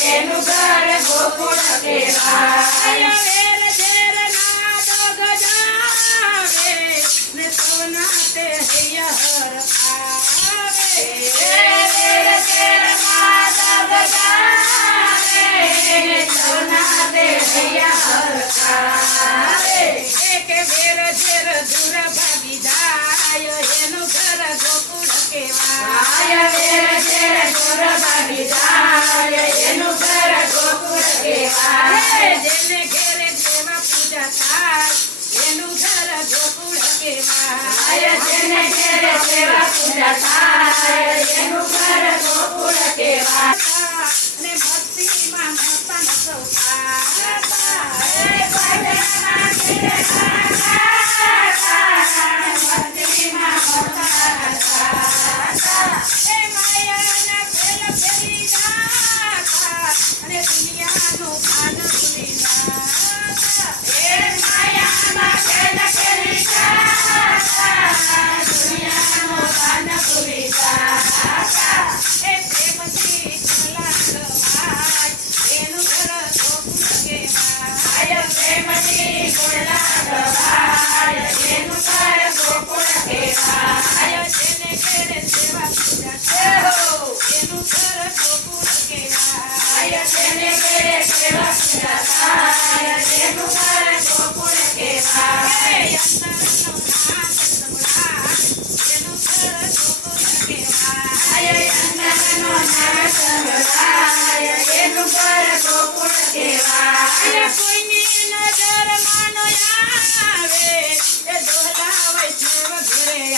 και νομίζω πως θα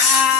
Yeah. Uh -huh.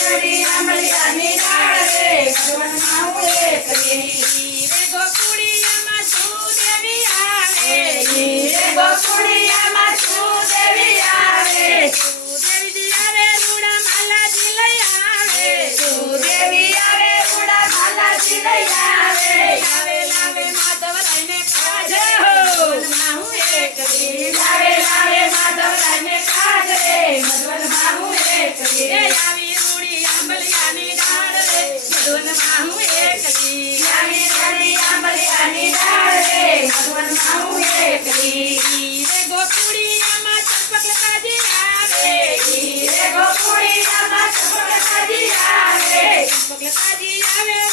We're ready. Okay. i chocolate. Adi, adi, adi.